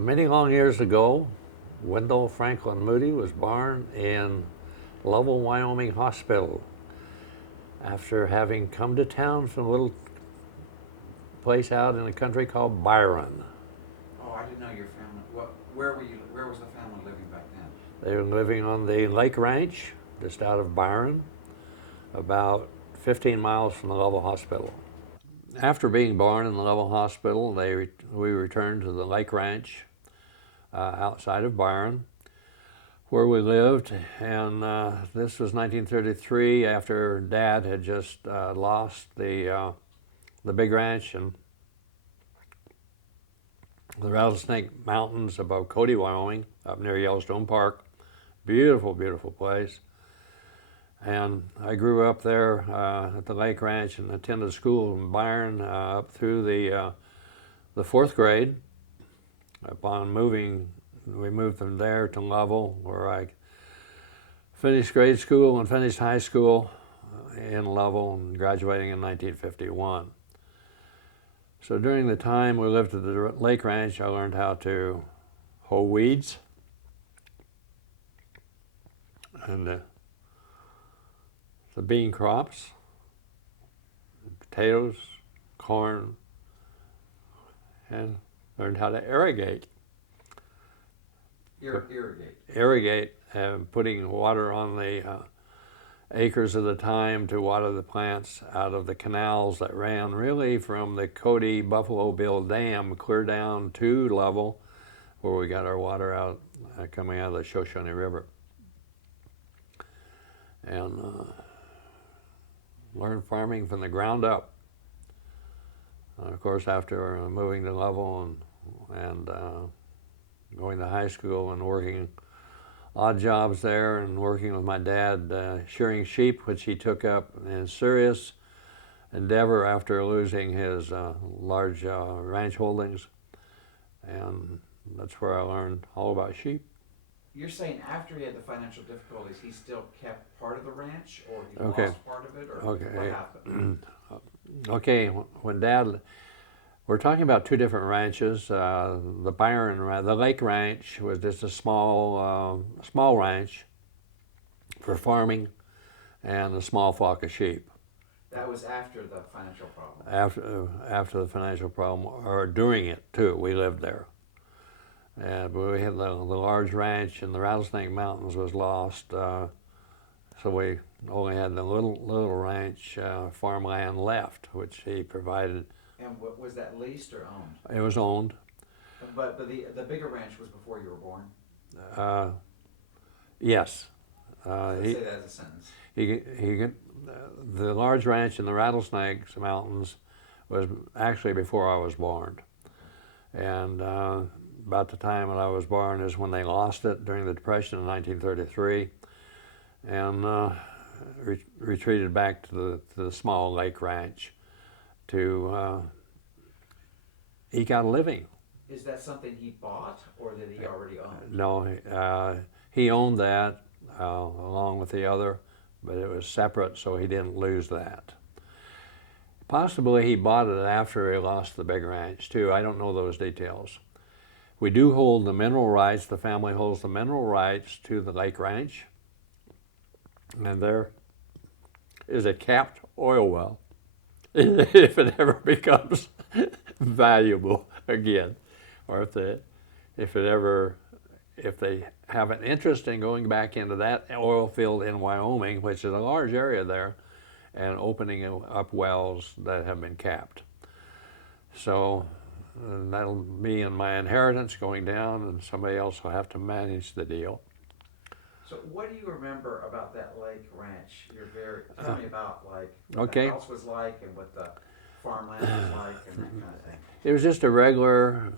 Many long years ago, Wendell Franklin Moody was born in Lovell, Wyoming hospital after having come to town from a little place out in a country called Byron. Oh, I didn't know your family. What? Where were you? Where was the family living back then? They were living on the Lake Ranch just out of Byron, about 15 miles from the Lovell Hospital. After being born in the Lovell Hospital, we returned to the Lake Ranch outside of Byron, where we lived, and this was 1933 after Dad had just lost the big ranch and the Rattlesnake Mountains above Cody, Wyoming, up near Yellowstone Park. Beautiful, beautiful place. And I grew up there at the Lake Ranch and attended school in Byron up through the fourth grade. Upon moving, we moved from there to Lovell, where I finished grade school and finished high school in Lovell and graduating in 1951. So during the time we lived at the Lake Ranch, I learned how to hoe weeds and the bean crops, potatoes, corn, and learned how to irrigate. Irrigate. Irrigate, putting water on the acres at a time to water the plants out of the canals that ran really from the Cody Buffalo Bill Dam clear down to Lovell, where we got our water out coming out of the Shoshone River. And learned farming from the ground up. Of course, after moving to Lovell and going to high school and working odd jobs there and working with my dad shearing sheep, which he took up in serious endeavor after losing his large ranch holdings. And that's where I learned all about sheep. You're saying after he had the financial difficulties, he still kept part of the ranch, or he Okay. lost part of it, or Okay. what happened? Okay, when Dad, we're talking about two different ranches. The Byron, the Lake Ranch was just a small ranch for farming, and a small flock of sheep. That was after the financial problem. After the financial problem, or during it too, we lived there. But we had the large ranch in the Rattlesnake Mountains was lost, so we only had the little ranch farmland left, which he provided. And was that leased or owned? It was owned. But the bigger ranch was before you were born. Yes. Let's say that as a sentence. The large ranch in the Rattlesnakes Mountains was actually before I was born, and about the time that I was born is when they lost it during the Depression in 1933, and retreated back to the small lake ranch to eke out a living. Is that something he bought, or that he already owned? No, he owned that along with the other, but it was separate, so he didn't lose that. Possibly he bought it after he lost the big ranch too. I don't know those details. We do hold the mineral rights. The family holds the mineral rights to the Lake Ranch, and there is a capped oil well if it ever becomes valuable again, or if they have an interest in going back into that oil field in Wyoming, which is a large area there, and opening up wells that have been capped. So that'll be in my inheritance going down, and somebody else will have to manage the deal. So what do you remember about that lake ranch? Tell me about like what Okay. the house was like and what the farmland was like and that kind of thing. It was just a regular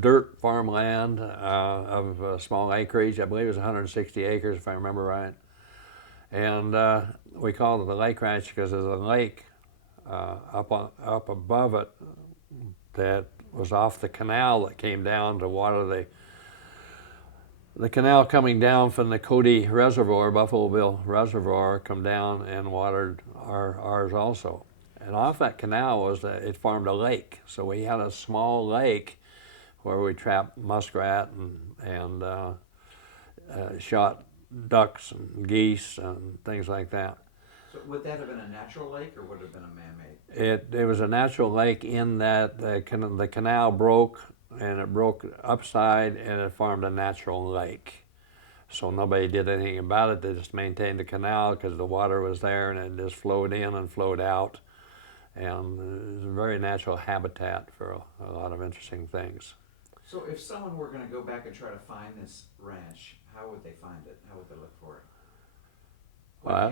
dirt farmland of small acreage. I believe it was 160 acres, if I remember right. And we called it the Lake Ranch because there's a lake up above it that was off the canal that came down to water the canal coming down from the Cody Reservoir, Buffalo Bill Reservoir, come down and watered ours also. And off that canal it farmed a lake. So we had a small lake where we trapped muskrat and shot ducks and geese and things like that. So would that have been a natural lake or would it have been a man-made? It was a natural lake in that the canal broke, and it broke upside, and it formed a natural lake. So nobody did anything about it. They just maintained the canal because the water was there, and it just flowed in and flowed out. And it was a very natural habitat for a lot of interesting things. So if someone were going to go back and try to find this ranch, how would they find it? How would they look for it?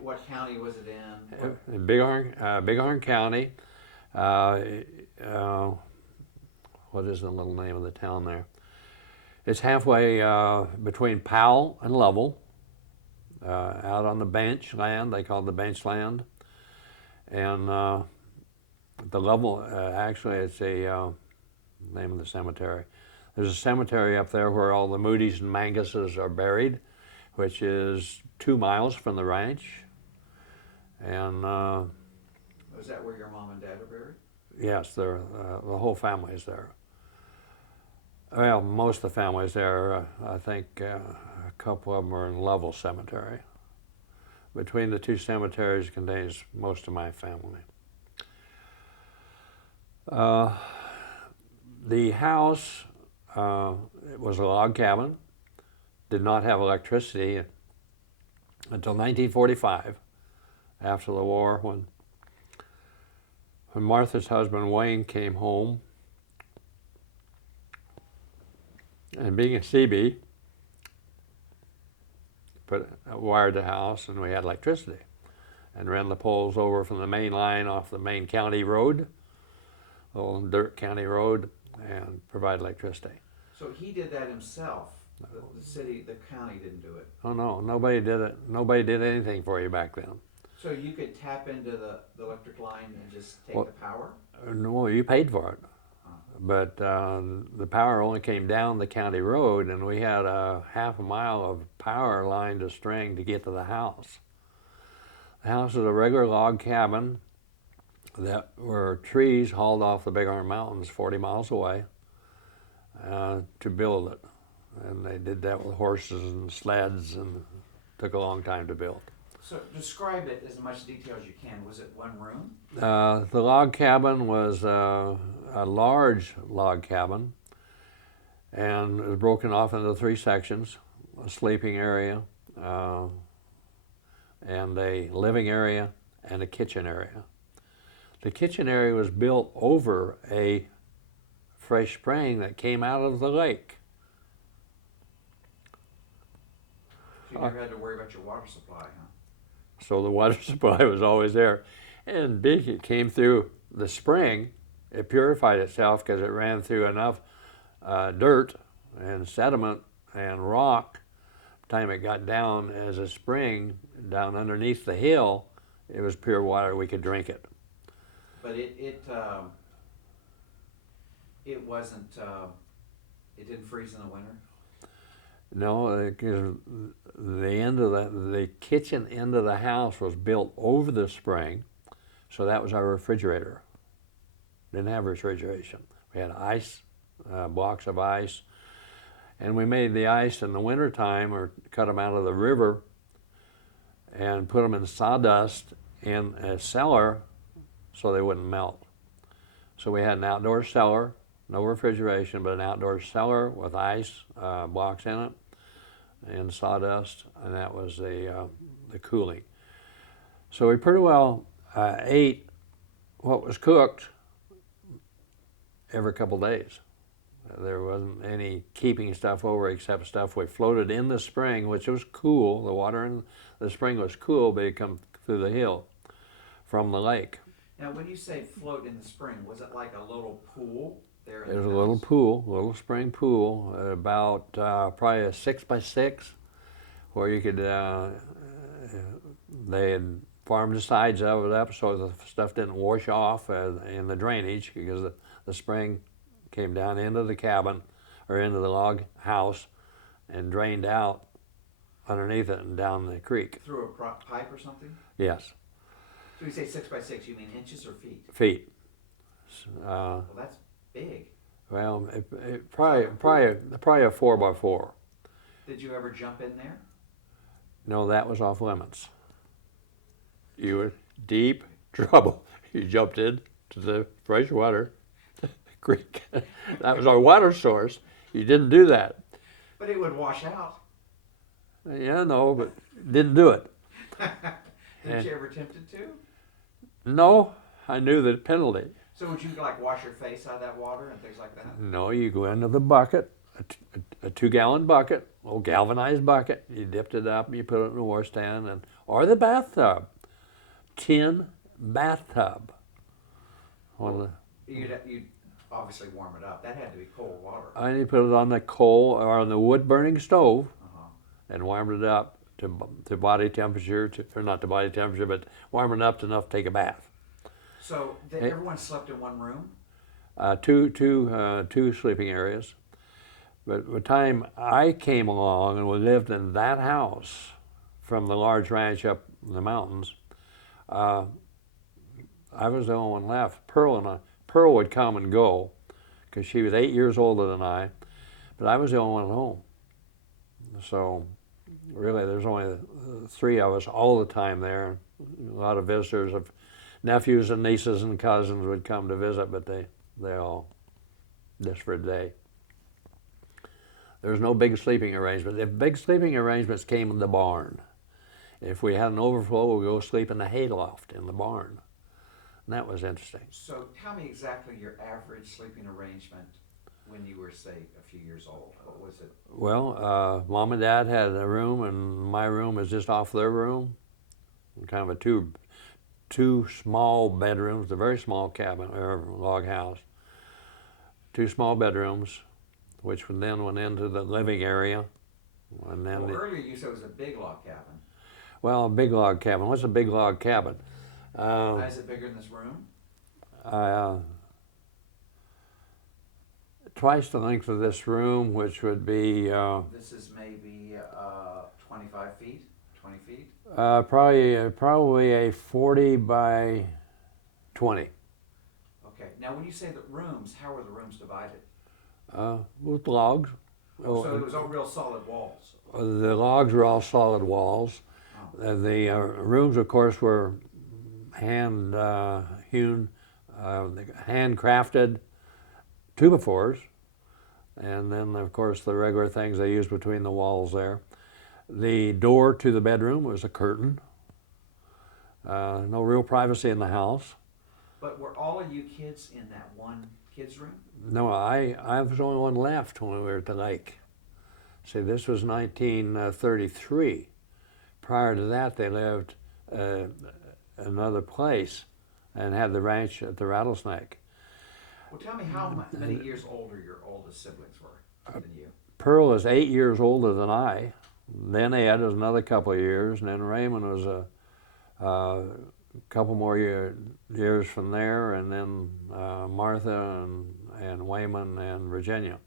What county was it in? In Bighorn County. What is the little name of the town there? It's halfway between Powell and Lovell, out on the bench land. They call it the bench land. And the Lovell, actually, it's a name of the cemetery. There's a cemetery up there where all the Moodys and Manguses are buried, which is 2 miles from the ranch. And is that where your mom and dad are buried? yes, the whole family is there. Well, most of the family's there. I think a couple of them are in Lovell Cemetery. Between the two cemeteries contains most of my family. The house, it was a log cabin, did not have electricity until 1945, after the war, when Martha's husband Wayne came home, and being a CB, wired the house, and we had electricity, and ran the poles over from the main line off the main county road, old dirt county road, and provide electricity. So he did that himself. The city, the county didn't do it. Oh no, nobody did it. Nobody did anything for you back then. So you could tap into the electric line and just take the power? No, you paid for it. But the power only came down the county road, and we had a half a mile of power line to string to get to the house. The house is a regular log cabin that were trees hauled off the Bighorn Mountains 40 miles away to build it. And they did that with horses and sleds, and it took a long time to build. So describe it as much detail as you can. Was it one room? The log cabin was a large log cabin, and it was broken off into 3 sections: a sleeping area, and a living area, and a kitchen area. The kitchen area was built over a fresh spring that came out of the lake. So you never had to worry about your water supply, huh? So the water supply was always there. And it came through the spring. It purified itself because it ran through enough dirt and sediment and rock. By the time it got down as a spring down underneath the hill, it was pure water. We could drink it. But it wasn't, it didn't freeze in the winter? No, because the kitchen end of the house was built over the spring, so that was our refrigerator. Didn't have refrigeration. We had ice, blocks of ice, and we made the ice in the wintertime, or cut them out of the river and put them in sawdust in a cellar so they wouldn't melt. So we had an outdoor cellar, no refrigeration, but an outdoor cellar with ice blocks in it and sawdust, and that was the cooling. So we pretty well ate what was cooked every couple days. There wasn't any keeping stuff over except stuff we floated in the spring, which was cool. The water in the spring was cool, but it come through the hill from the lake. Now, when you say float in the spring, was it like a little pool there in the There's a house? little pool, little spring pool, about probably a 6 by 6, where you could, they had farmed the sides of it up so the stuff didn't wash off in the drainage, because the spring came down into the cabin, or into the log house, and drained out underneath it and down the creek. Through a pipe or something? Yes. So you say 6 by 6, you mean inches or feet? Feet. Well, that's big. Well, probably a 4x4. Did you ever jump in there? No, that was off limits. You were deep trouble. You jumped in to the fresh water creek. That was our water source. You didn't do that. But it would wash out. Yeah, no, but didn't do it. Did you ever tempted to? No, I knew the penalty. So would you like wash your face out of that water and things like that? No, you go into the bucket, a 2-gallon bucket, old galvanized bucket. You dipped it up and you put it in the washstand, or the bathtub, tin bathtub. You'd obviously warm it up. That had to be cold water. And you put it on the coal or on the wood burning stove, Uh-huh. and warmed it up to body temperature, or not to body temperature, but warm it up enough to take a bath. So everyone slept in one room? Two sleeping areas. But by the time I came along and we lived in that house from the large ranch up in the mountains, I was the only one left. Pearl would come and go because she was 8 years older than I, but I was the only one at home. So really there's only 3 of us all the time there. A lot of visitors of nephews and nieces and cousins would come to visit, but they all just for a day. There's no big sleeping arrangements. If big sleeping arrangements came in the barn, if we had an overflow, we'd go sleep in the hayloft in the barn. And that was interesting. So tell me exactly your average sleeping arrangement when you were, say, a few years old. What was it? Well, Mom and Dad had a room, and my room was just off their room. Kind of a two small bedrooms, a very small cabin or log house. 2 small bedrooms, which then went into the living area. And then earlier you said it was a big log cabin. Well, a big log cabin. What's a big log cabin? Is it bigger than this room? Twice the length of this room, which would be This is maybe 25 feet, 20 feet? probably a 40 by 20. Okay. Now, when you say the rooms, how are the rooms divided? With logs. So it was all real solid walls. The logs were all solid walls. Oh. The rooms, of course, were hand hewn, handcrafted 2x4s, and then, of course, the regular things they used between the walls there. The door to the bedroom was a curtain. No real privacy in the house. But were all of you kids in that one kids' room? No, I was the only one left when we were at the lake. See, this was 1933. Prior to that, they lived another place and had the ranch at the Rattlesnake. Well, tell me how many years older your oldest siblings were than you. Pearl is 8 years older than I. Then Ed was another couple of years, and then Raymond was a couple more years from there, and then Martha and Wayman and Virginia.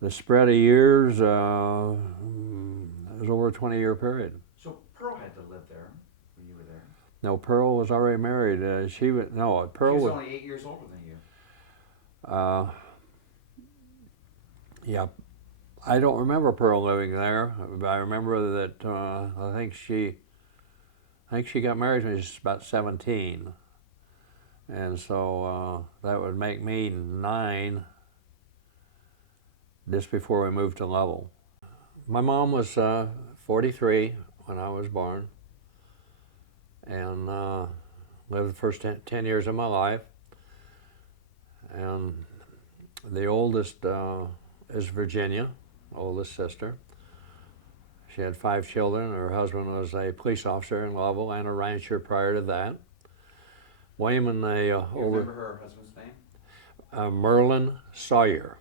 The spread of years was over a 20-year period. So Pearl had to live there when you were there? No, Pearl was already married. Pearl She was was only 8 years older than you. Yeah, I don't remember Pearl living there. But I remember that I think she got married when she was about 17, and so that would make me 9 just before we moved to Lovell. My mom was 43 when I was born, and lived the first 10 years of my life. And the oldest is Virginia, oldest sister. She had 5 children. Her husband was a police officer in Lovell and a rancher prior to that. Wayman, You remember her husband's name? Merlin Sawyer.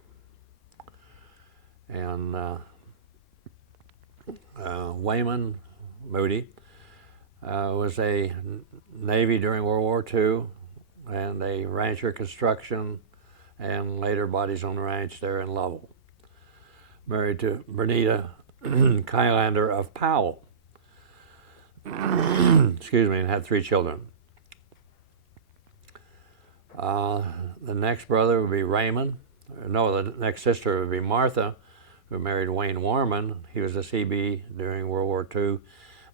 And Wayman, Moody, was a Navy during World War II and a rancher construction, and later bought his own ranch there in Lovell. Married to Bernita Kylander of Powell. Excuse me, and had 3 children. the next brother would be Raymond. No, the next sister would be Martha, who married Wayne Warman. He was a CB during World War II.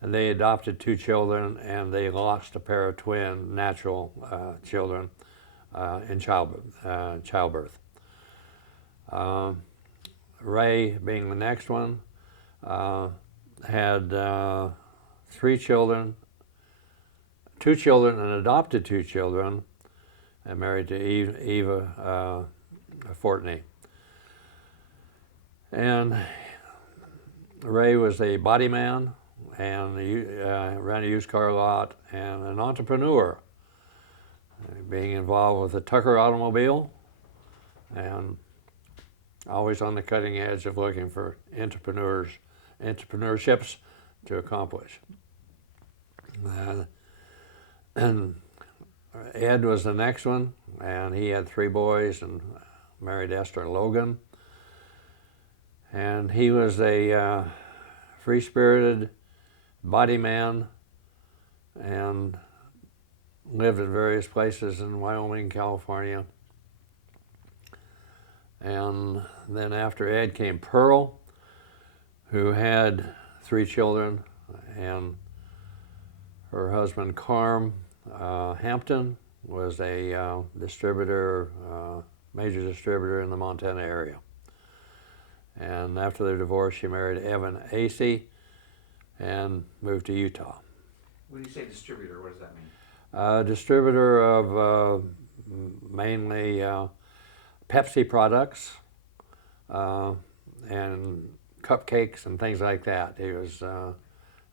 And they adopted 2 children, and they lost a pair of twin natural children in childbirth. Ray, being the next one, had 3 children, 2 children and adopted 2 children, and married to Eva Fortney. And Ray was a body man and ran a used car lot and an entrepreneur, being involved with the Tucker automobile and always on the cutting edge of looking for entrepreneurships to accomplish. And Ed was the next one, and he had 3 boys and married Esther Logan. And he was a free-spirited body man and lived at various places in Wyoming, California. And then after Ed came Pearl, who had 3 children, and her husband Carm Hampton was a distributor, major distributor in the Montana area. And after their divorce, she married Evan Acey and moved to Utah. When you say distributor, what does that mean? Distributor of mainly Pepsi products and cupcakes and things like that. He was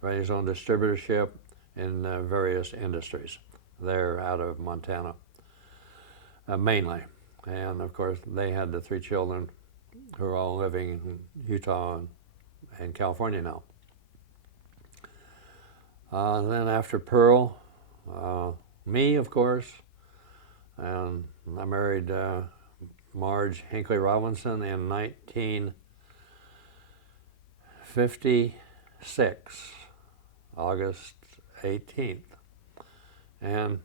running his own distributorship in various industries there out of Montana, mainly. And of course, they had the 3 children who are all living in Utah and California now. Then after Pearl, me, of course, and I married Marge Hinckley Robinson in 1956, August 18th, and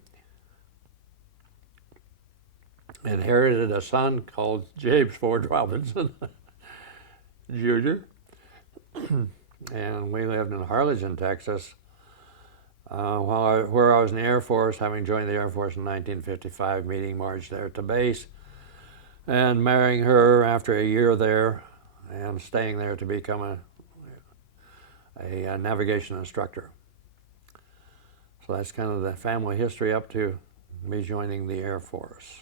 inherited a son called James Ford Robinson Jr. And we lived in Harlingen, Texas, where I was in the Air Force, having joined the Air Force in 1955, meeting Marge there at the base, and marrying her after a year there, and staying there to become a navigation instructor. So that's kind of the family history up to me joining the Air Force.